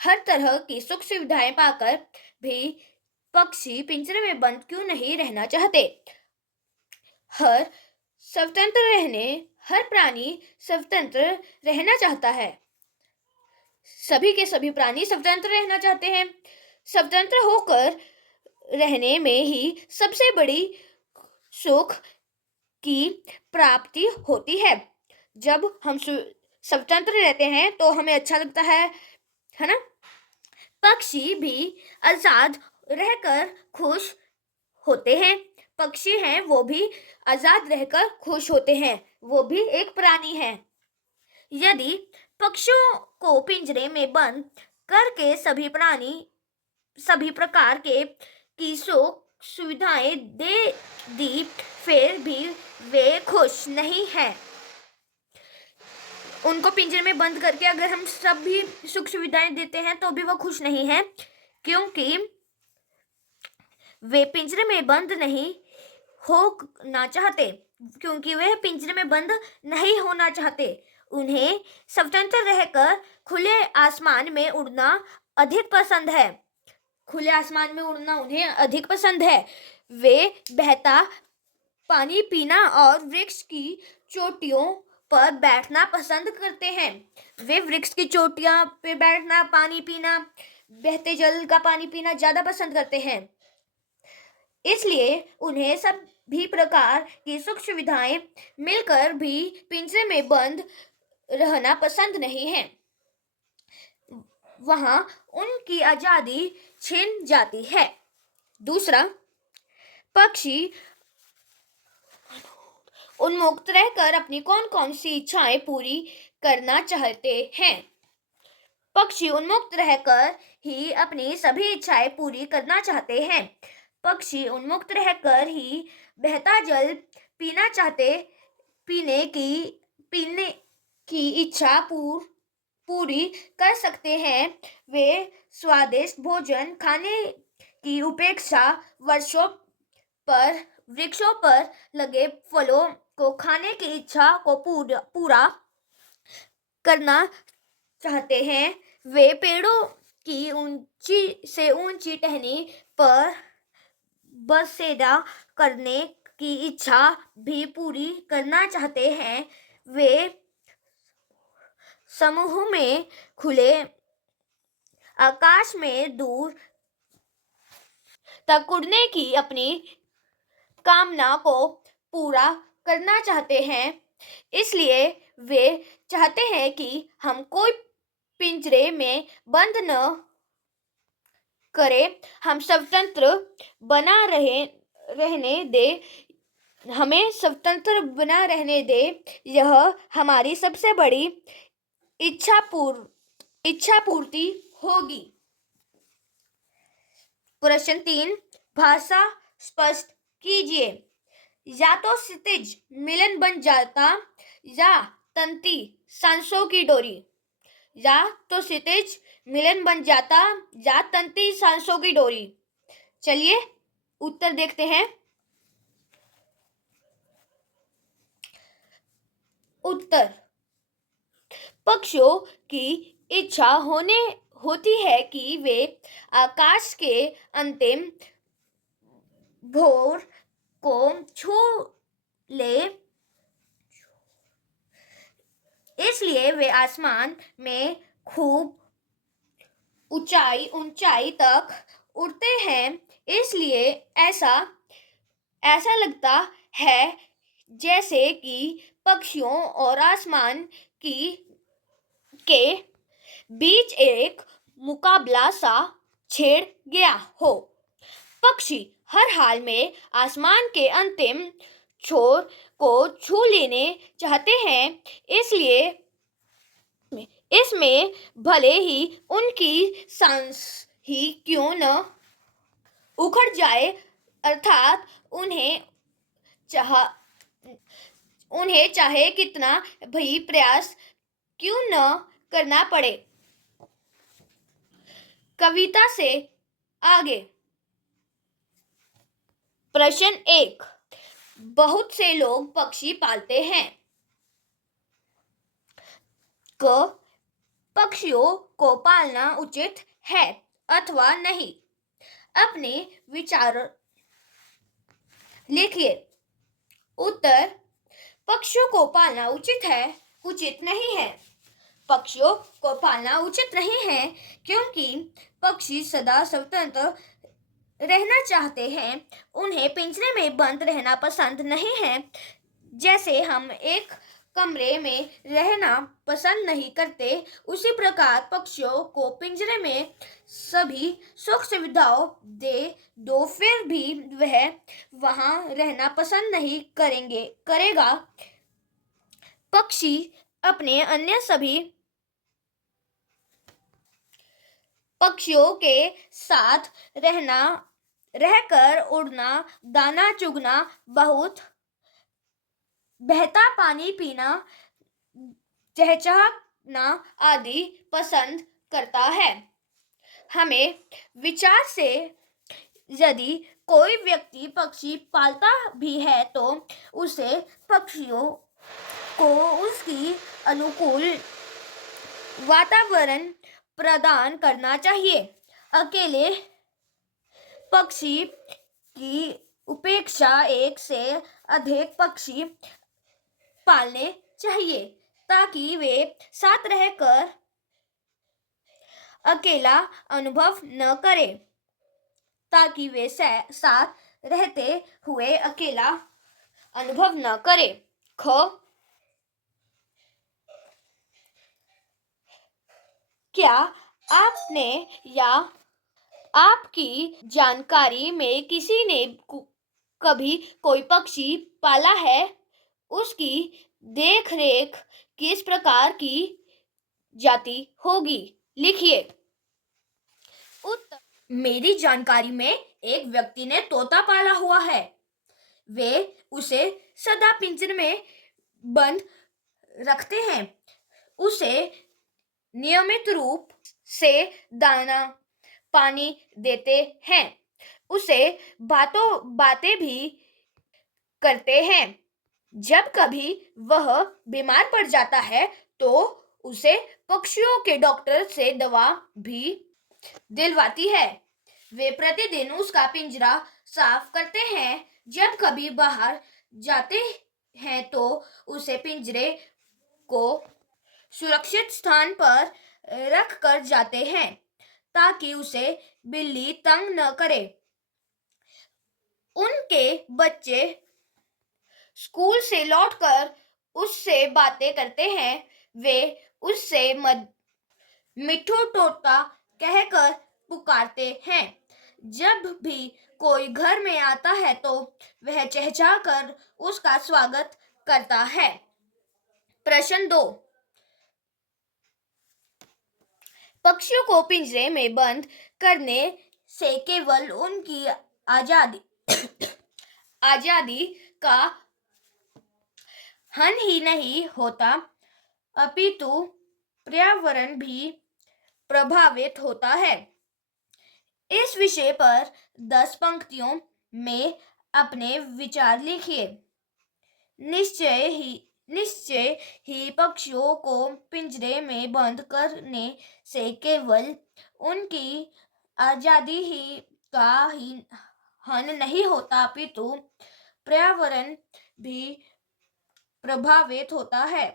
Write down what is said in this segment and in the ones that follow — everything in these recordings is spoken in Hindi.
हर तरह की सुख सुविधाएं पाकर भी पक्षी पिंजरे में बंद क्यों नहीं रहना चाहते? हर स्वतंत्र रहने हर प्राणी स्वतंत्र रहना चाहता है। सभी के सभी प्राणी स्वतंत्र रहना चाहते हैं। स्वतंत्र होकर रहने में ही सबसे बड़ी सुख की प्राप्ति होती है। जब हम स्वतंत्र रहते हैं तो हमें अच्छा लगता है ना? पक्षी भी आजाद रहकर खुश होते हैं। पक्षी हैं वो भी आजाद रहकर खुश होते हैं, वो भी एक प्राणी है। यदि पक्षियों को पिंजरे में बंद करके सभी प्रकार के की सुख सुविधाएं दे दी, फिर भी वे खुश नहीं हैं। उनको पिंजरे में बंद करके अगर हम सभी सुख सुविधाएं देते हैं तो भी वो खुश नहीं है, क्योंकि वे पिंजरे में बंद नहीं होना चाहते, क्योंकि वे पिंजरे में बंद नहीं होना चाहते। उन्हें स्वतंत्र रहकर खुले आसमान में उड़ना अधिक पसंद है। खुले आसमान में उड़ना उन्हें अधिक पसंद है। वे बहता पानी पीना और वृक्ष की चोटियों पर बैठना पसंद करते हैं। वे वृक्ष की चोटियों पर बैठना, पानी पीना, बहते जल का पानी पीना ज्यादा पसंद करते हैं। इसलिए उन्हें सभी प्रकार की सुख सुविधाएं मिलकर भी पिंजरे में बंद रहना पसंद नहीं है। वहां उनकी आजादी छिन जाती है। दूसरा, पक्षी उन्मुक्त रहकर अपनी कौन कौन सी इच्छाएं पूरी करना चाहते हैं? पक्षी उन्मुक्त रहकर ही अपनी सभी इच्छाएं पूरी करना चाहते हैं। पक्षी उन्मुक्त रहकर ही बहता जल पीना चाहते, पीने की इच्छा पूरी कर सकते हैं। वे स्वादिष्ट भोजन खाने की उपेक्षा वृक्षों पर लगे फलों को खाने की इच्छा को पूरा करना चाहते हैं। वे पेड़ों की ऊंची से ऊंची टहनी पर बसेरा करने की इच्छा भी पूरी करना चाहते हैं। वे समूह में खुले आकाश में दूर तक उड़ने की अपनी कामना को पूरा करना चाहते हैं। इसलिए वे चाहते हैं कि हम कोई पिंजरे में बंद न करे, हम स्वतंत्र बना रहने दे, हमें स्वतंत्र बना रहने दे। यह हमारी सबसे बड़ी इच्छा पूर्ति होगी। प्रश्न 3, भाषा स्पष्ट कीजिए। या तो क्षितिज मिलन बन जाता या तंती सांसों की डोरी। या तो क्षितिज मिलन बन जाता या तंती सांसों की डोरी। चलिए उत्तर देखते हैं। उत्तर, पक्षियों की इच्छा होती है कि वे आकाश के अंतिम भोर को छू ले, इसलिए वे आसमान में खूब ऊंचाई तक उड़ते हैं। इसलिए ऐसा लगता है जैसे कि पक्षियों और आसमान के बीच एक मुकाबला सा छेड़ गया हो। पक्षी हर हाल में आसमान के अंतिम छोर को छू लेने चाहते हैं। इसलिए इसमें भले ही उनकी सांस ही क्यों न उखड़ जाए, अर्थात उन्हें चाहे कितना भी प्रयास क्यों न करना पड़े। कविता से आगे। प्रश्न 1, बहुत से लोग पक्षी पालते हैं। क, पक्षियों को पालना उचित है अथवा नहीं? अपने विचार लिखिए। उत्तर: पक्षियों को पालना उचित है, उचित नहीं है। पक्षियों को पालना उचित नहीं है क्योंकि पक्षी सदा स्वतंत्र रहना चाहते हैं। उन्हें पिंजरे में बंद रहना पसंद नहीं है। जैसे हम एक कमरे में रहना पसंद नहीं करते, उसी प्रकार पक्षियों को पिंजरे में सभी सुख सुविधाओं दे दो फिर भी वह वहां रहना पसंद नहीं करेगा। पक्षी अपने अन्य सभी पक्षियों के साथ रहकर उड़ना, दाना चुगना, बहुत बहता पानी पीना, चहचहाना आदि पसंद करता है। हमें विचार से यदि कोई व्यक्ति पक्षी पालता भी है तो उसे पक्षियों को उसकी अनुकूल वातावरण प्रदान करना चाहिए। अकेले पक्षी की उपेक्षा एक से अधिक पक्षी पालने चाहिए ताकि वे साथ रहकर अकेला अनुभव न करें, ताकि वे साथ रहते हुए अकेला अनुभव न करें। ख क्या आपने या आपकी जानकारी में किसी ने कभी कोई पक्षी पाला है? उसकी देखरेख किस प्रकार की जाती होगी? लिखिए। उत्तर: मेरी जानकारी में एक व्यक्ति ने तोता पाला हुआ है। वे उसे सदा पिंजरे में बंद रखते हैं। उसे नियमित रूप से दाना पानी देते हैं। उसे बातें भी करते हैं। जब कभी वह बीमार पड़ जाता है तो उसे पक्षियों के डॉक्टर से दवा भी दिलवाती है। वे प्रतिदिन उसका पिंजरा साफ करते हैं। जब कभी बाहर जाते हैं तो उसे पिंजरे को सुरक्षित स्थान पर रख कर जाते हैं ताकि उसे बिल्ली तंग न करे। उनके बच्चे स्कूल से लौटकर उससे बातें करते हैं। वे उससे मिठू तोता कहकर पुकारते हैं। जब भी कोई घर में आता है तो वह चहचहाकर उसका स्वागत करता है। प्रश्न 2। पक्षियों को पिंजरे में बंद करने से केवल उनकी आजादी का हानि ही नहीं होता, अपितु पर्यावरण भी प्रभावित होता है। इस विषय पर 10 पंक्तियों में अपने विचार लिखिए। निश्चय ही पक्षियों को पिंजरे में बंद करने से केवल उनकी आजादी ही का ही हानि नहीं होता, अपितु पर्यावरण भी प्रभावित होता है।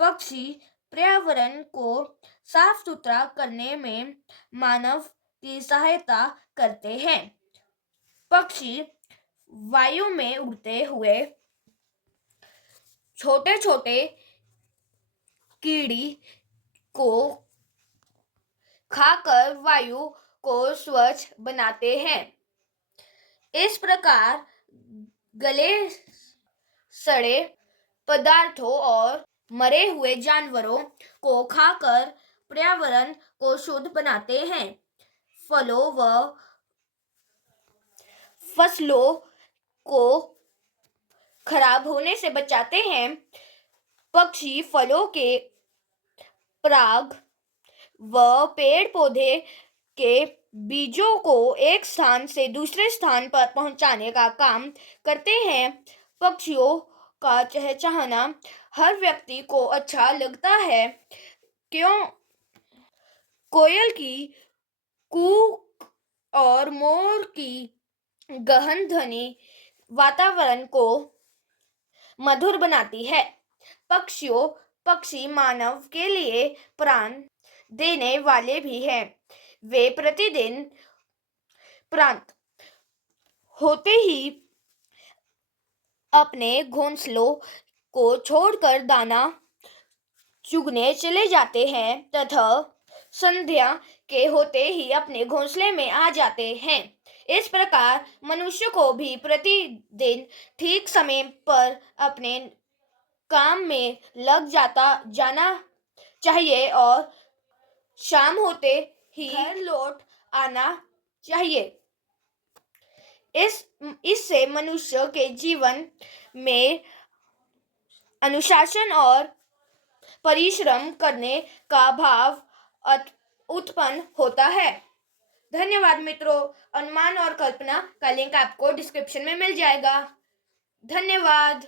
पक्षी पर्यावरण को साफ सुथरा करने में मानव की सहायता करते हैं। पक्षी वायु में उड़ते हुए छोटे छोटे कीड़ी को खाकर वायु को स्वच्छ बनाते हैं। इस प्रकार गले सड़े पदार्थों और मरे हुए जानवरों को खाकर पर्यावरण को शुद्ध बनाते हैं। फलों व फसलों को खराब होने से बचाते हैं। पक्षी फलों के पराग व पेड़ पौधे के बीजों को एक स्थान से दूसरे स्थान पर पहुंचाने का काम करते हैं। पक्षियों का चहचहाना हर व्यक्ति को अच्छा लगता है कोयल की कूक और मोर की गहन ध्वनि वातावरण को मधुर बनाती है। पक्षी मानव के लिए प्राण देने वाले भी हैं। वे प्रतिदिन प्रांत होते ही अपने घोंसलों को छोड़कर दाना चुगने चले जाते हैं तथा संध्या के होते ही अपने घोंसले में आ जाते हैं। इस प्रकार मनुष्य को भी प्रतिदिन ठीक समय पर अपने काम में लग जाना चाहिए और शाम होते ही घर लौट आना चाहिए। इससे मनुष्य के जीवन में अनुशासन और परिश्रम करने का भाव उत्पन्न होता है। धन्यवाद मित्रों। अनुमान और कल्पना का लिंक आपको डिस्क्रिप्शन में मिल जाएगा। धन्यवाद।